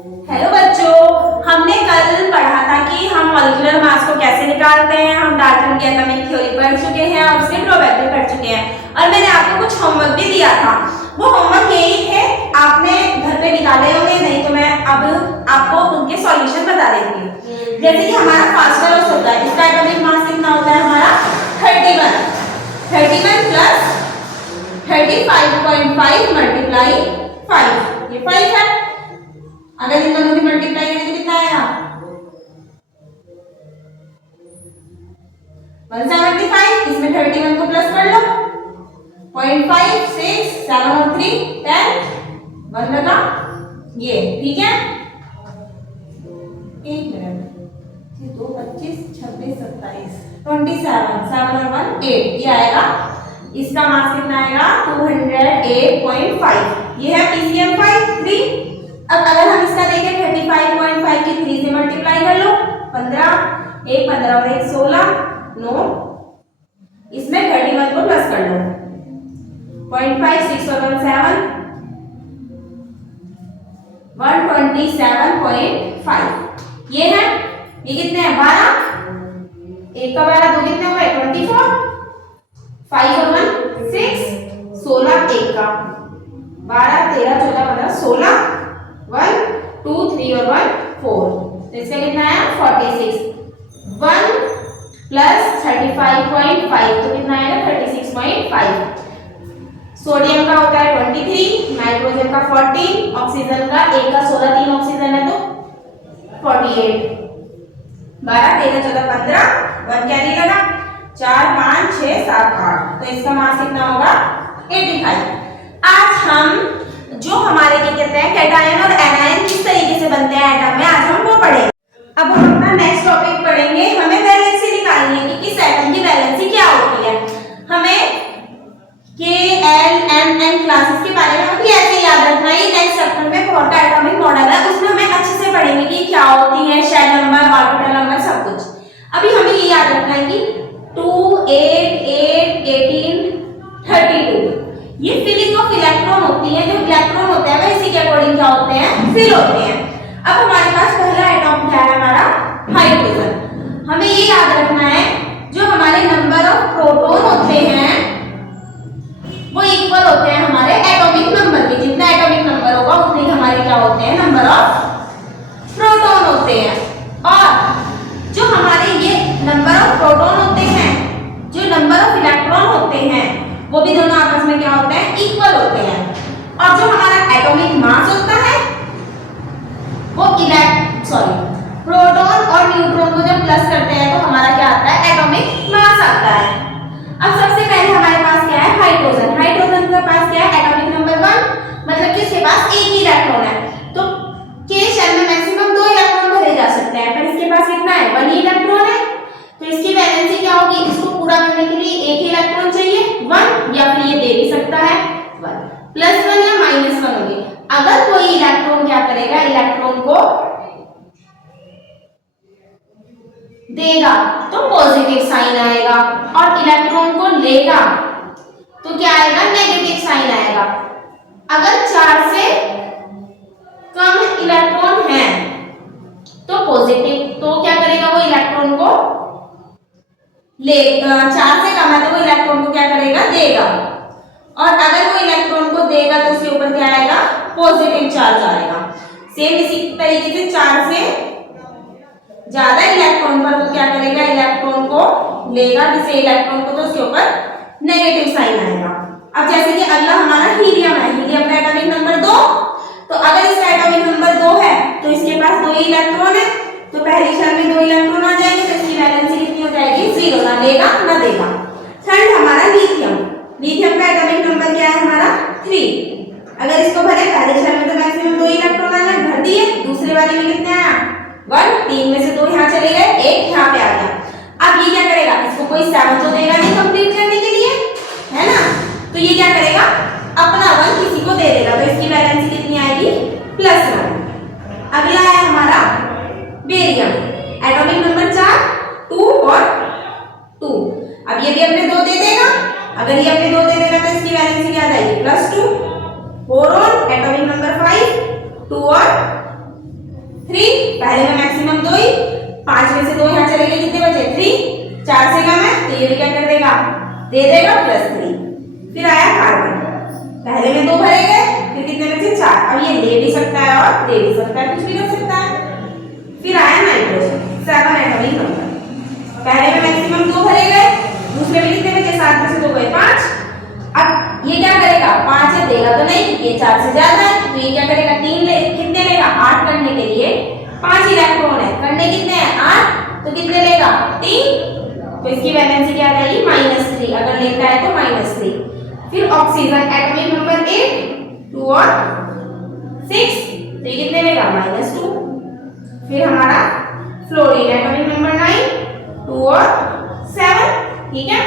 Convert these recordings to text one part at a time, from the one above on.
Hello बच्चों, हमने कल पढ़ा था कि हम मॉलिक्यूलर मास को कैसे निकालते हैं। हम डाल्टन की एटॉमिक थ्योरी पढ़ चुके हैं और उसके प्रोबेबिलिटी पढ़ चुके हैं और मैंने आपको कुछ होमवर्क भी दिया था। वो होमवर्क यही थे, आपने घर पे निकाले होंगे, नहीं तो मैं अब आपको उनके सॉल्यूशन बता देती हूँ। जैसे कि हमारा फास्फोरस होता है, इसका एटॉमिक मास कितना होता है हमारा 31 प्लस 35.5 मल्टीप्लाई 5, ये 5 है। अगर इन दोनों की मल्टीप्लाई करें तो कितना आएगा 175। इसमें 31 को प्लस कर लो, 0.5 6 7 और 3 10 1 लगा, ये ठीक है। एक मिनट, 2 25 26 27 27 7 और 1 8, ये आएगा। इसका मास कितना आएगा 208.5, ये है PCM 3। अब अगर हम इसका देखें 35.5 की 3 से मल्टीप्लाई कर लो, 15 1 15 और 1 16 9, इसमें 31 को प्लस कर लो, 0.5 6 और 1 7 127.5, ये है। ये कितने हैं 12, 1 का 12 2 कितने हुए 24, 5 और 1 6 16 1 का 12 13 14 15 16 1 2 3 और 1 4, तो इसका कितना है 46। 1 प्लस 35.5 तो कितना आएगा 36.5। सोडियम का होता है 23, नाइट्रोजन का 14, ऑक्सीजन का 1 का 16 3 ऑक्सीजन है तो 48। 12 13 14 15 1 कैरी लगा, 4 5 6 7 8, तो इसका मास कितना होगा 85। आज हम जो हमारे क्या कहते हैं कैटायन और एनायन किस तरीके से बनते हैं एटम में, आज हम वो पढ़ेंगे। अब हम अपना नेक्स्ट टॉपिक पढ़ेंगे, हमें वैलेंसी निकालनी है कि किस एटम की वैलेंसी क्या होती है। हमें K L M N classes के बारे में भी ऐसे याद रखना है। नेक्स्ट चैप्टर में बहुत एटॉमिक मॉडल है, उसमें हमें अच्छे से पढ़ेंगे कि क्या होती है, शेल नंबर ऑर्बिटल नंबर सब कुछ। अभी हमें ये याद रखना है कि 2 8 8 18 32 ये फिलिंग ऑफ इलेक्ट्रॉन होती है। जो इलेक्ट्रॉन होते हैं वह इसी के अकॉर्डिंग क्या होते हैं फिल होते हैं। अब हमारे पास पहला एटॉम क्या है हमारा हाइड्रोजन। हमें ये याद रखना है जो हमारे नंबर ऑफ प्रोटॉन होते हैं वो इक्वल होते हैं हमारे एटॉमिक नंबर के। जितना एटॉमिक नंबर होगा उतने हमारे क्या होते हैं नंबर ऑफ प्रोटॉन होते हैं। और जो हमारे ये नंबर ऑफ प्रोटॉन होते हैं, जो नंबर ऑफ इलेक्ट्रॉन होते हैं वो भी दोनों आपस में क्या होते हैं इक्वल होते हैं। और जो हमारा एटॉमिक मास होता है वो प्रोटॉन और न्यूट्रॉन को जब प्लस करते हैं तो हमारा क्या आता है एटॉमिक मास आता है। अब सबसे पहले हमारे पास क्या है हाइड्रोजन। हाइड्रोजन के पास क्या है एटॉमिक नंबर 1, मतलब कि इसके पास एक ही इलेक्ट्रॉन है। तो के शेल में मैक्सिमम 2 इलेक्ट्रॉन भरे जा सकते हैं, पर इसके पास कितना है 1 ही इलेक्ट्रॉन है। तो इसकी वैलेंसी क्या होगी, इसको पूरा करने के लिए एक ही इलेक्ट्रॉन चाहिए 1, या फिर ये दे भी सकता है 1 +1 या -1 होगी। अगर कोई इलेक्ट्रॉन क्या करेगा इलेक्ट्रॉन को देगा तो पॉजिटिव साइन आएगा, और इलेक्ट्रॉन को लेगा तो क्या आएगा नेगेटिव साइन आएगा। अगर 4 से कम इलेक्ट्रॉन है तो पॉजिटिव, तो क्या करेगा वो इलेक्ट्रॉन को 4 से कम है तो वो इलेक्ट्रॉन को क्या करेगा देगा, और अगर वो इलेक्ट्रॉन को देगा तो उसके ऊपर क्या आएगा पॉजिटिव चार्ज आएगा। सेम इसी तरीके से 4 से ज्यादा इलेक्ट्रॉन पर वो क्या करेगा इलेक्ट्रॉन को लेगा, जिसे इलेक्ट्रॉन को तो उसके ऊपर नेगेटिव साइन आएगा। अब जैसे कि अगला हमारा हीलियम है, हीलियम का एटॉमिक नंबर 2, तो अगर इसका एटॉमिक नंबर 2 है तो इसके पास 2 ही इलेक्ट्रॉन है, तो पहली शेल में 2 इलेक्ट्रॉन आ जाएंगे तो इसकी वैलेंसी कितनी हो जाएगी 0, ना लेगा ना देगा। थर्ड हमारा लिथियम। लिथियम का एटॉमिक नंबर क्या है हमारा 3। अगर इसको भरे पहले शेल में तो मैक्सिमम 2 इलेक्ट्रॉन आए, भर दिए, दूसरे वाले में कितने आया 1, 3 में से 2 यहाँ चले गए, 1 यहाँ पे आ गया। अब ये क्या करेगा, इसको कोई 7 तो देगा नहीं कंप्लीट करने के लिए, है ना, तो ये क्या करेगा अपना 1 किसी को दे देगा, तो इसकी वैलेंसी कितनी आएगी +1। अगला है हमारा बेरियम, एटॉमिक नंबर 4 2 और 2। अब ये भी अपने 2 दे देगा, अगर ये अपने 2 दे देगा तो इसकी वैलेंसी क्या आ जाएगी +2। बोरोन एटॉमिक नंबर 5 2 और पहले में मैक्सिमम 2 ही, 5 में से 2 यहाँ चले गए, कितने बचे 3, 4 से कम है तो ये भी क्या कर देगा, दे देगा +3। फिर आया कार्बन, पहले में 2 भरे गए, फिर कितने बचे 4, अब ये ले भी सकता है और दे भी सकता है, कुछ भी कर सकता है। फिर आया नाइट्रोजन, 7 एटॉमिक नंबर, पहले में मैक्सिमम 2 भरे गए, दूसरे में कितने बचे, 7 में से 2 गए 5। अब ये क्या करेगा, 5 है देगा तो नहीं, ये 4 से ज्यादा है तो ये क्या करेगा, 3 ले, कितने लेगा 8 करने के लिए 5 इलेक्ट्रॉन है, करने कितने हैं 8, तो कितने लेगा 3, तो इसकी वैलेंसी क्या आ जाएगी -3, अगर लेता है तो -3। फिर ऑक्सीजन एटॉमिक नंबर 8, 2 और 6, तो ये कितने लेगा -2। फिर हमारा फ्लोरीन एटॉमिक नंबर 9, 2 और 7, ठीक है,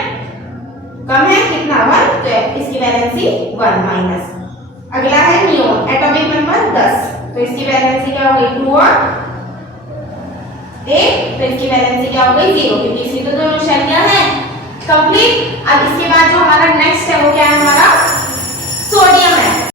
कम है कितना 1, तो इसकी वैलेंसी 1 - अगला है नियोन एटॉमिक नंबर 10, तो इसकी वैलेंसी क्या हो गई 2 और 8, तो इसकी वैलेंसी क्या हो गई 0, क्योंकि इसकी तो दोनों शेल क्या है कंप्लीट। अब इसके बाद जो हमारा